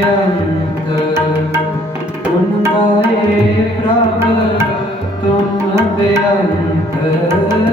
ਬੇਅੰਤ ਗੁਣ ਗਾਏ ਪ੍ਰਭ ਤੁਮ ਬੇਅੰਤ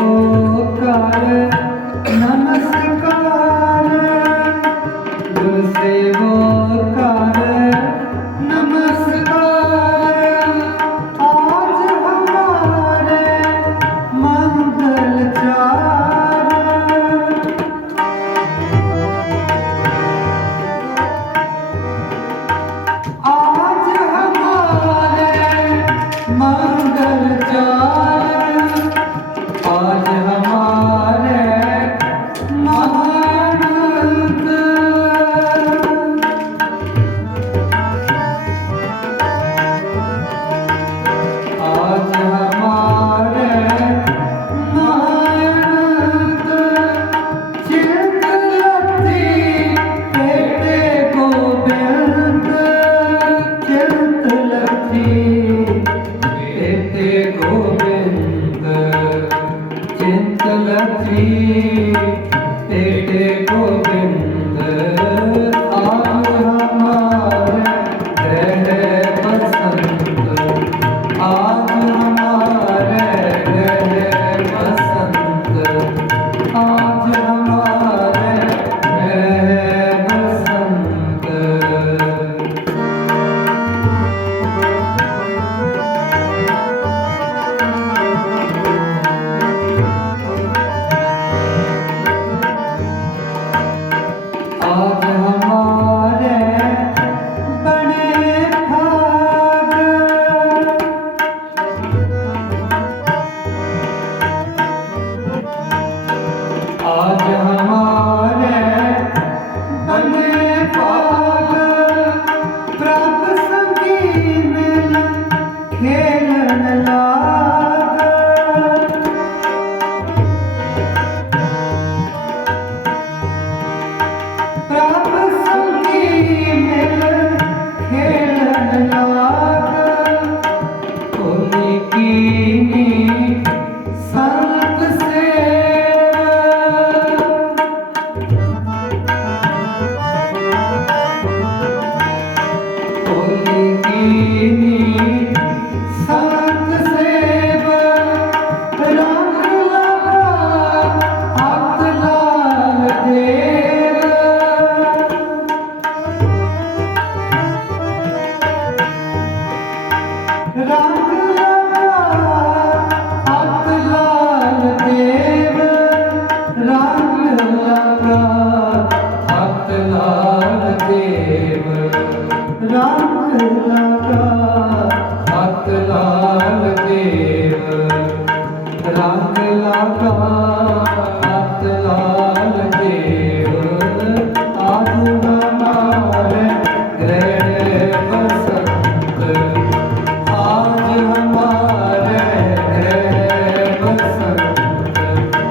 মোকার